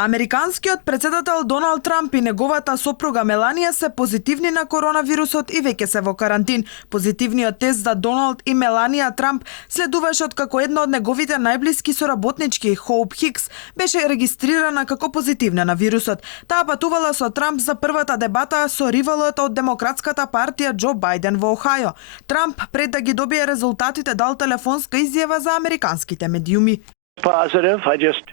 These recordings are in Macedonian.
Американскиот претседател Доналд Трамп и неговата сопруга Меланија се позитивни на коронавирусот и веќе се во карантин. Позитивниот тест за Доналд и Меланија Трамп следуваше откако една од неговите најблиски соработнички, Хоуп Хикс, беше регистрирана како позитивна на вирусот. Таа патувала со Трамп за првата дебата со ривалот од Демократската партија Џо Бајден во Охајо. Трамп, пред да ги добие резултатите, дал телефонска изјава за американските медиуми.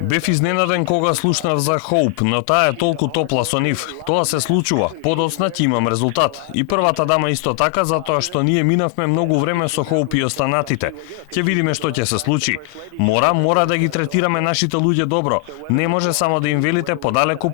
Бев изненаден кога слушнав за Хоуп, но таа е толку топла со нив. Тоа се случува. Подоцна ќе имам резултат. И првата дама исто така, затоа што ние минавме многу време со Хоуп и останатите. Ќе видиме што ќе се случи. Мора да ги третираме нашите луѓе добро. Не може само да им велите подалеку.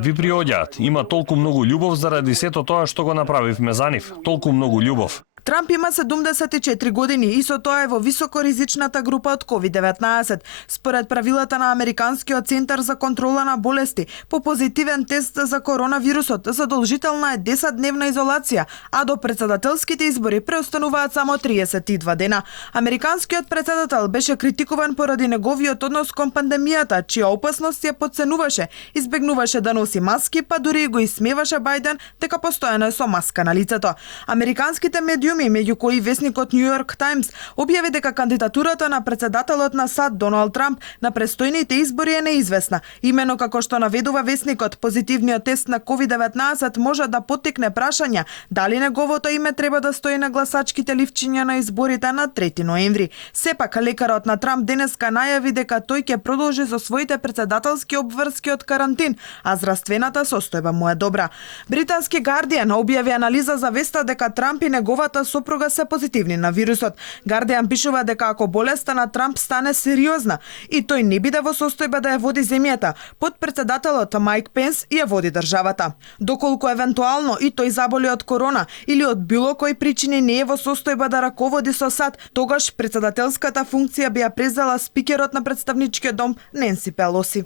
Ви приоѓаат. Има толку многу љубов заради сето тоа што го направивме за нив. Толку многу љубов. Трамп има 74 години и со тоа е во високоризичната група од COVID-19. Според правилата на Американскиот центар за контрола на болести, по позитивен тест за коронавирусот задолжителна е 10-дневна изолација, а до претседателските избори преостануваат само 32 дена. Американскиот претседател беше критикуван поради неговиот однос кон пандемијата, чија опасност ја подценуваше, избегнуваше да носи маски, па дури го исмеваше Бајден дека постојано е со маска на лицето. Американските медиуми, меѓу кои весникот Нью Йорк Таймс, објави дека кандидатурата на претседателот на САД Доналд Трамп на престојните избори е неизвестна. Имено како што наведува весникот, позитивниот тест на COVID-19 може да поттикне прашања дали неговото име треба да стои на гласачките ливчиња на изборите на 3 ноември. Сепак, лекарот на Трамп денеска најави дека тој ќе продолжи со своите претседателски обврски од карантин, а здравствената состојба му е добра. Британски Гардијан објави анализа за веста дека Трамп и неговата сопруга се позитивни на вирусот. Гардијан пишува дека ако болеста на Трамп стане сериозна и тој не биде во состојба да ја води земјата, подпредседателот Майк Пенс ја води државата. Доколку евентуално и тој заболи од корона или од било кој причини не е во состојба да раководи со САД, тогаш претседателската функција би ја презела спикерот на представничкиот дом Ненси Пелоси.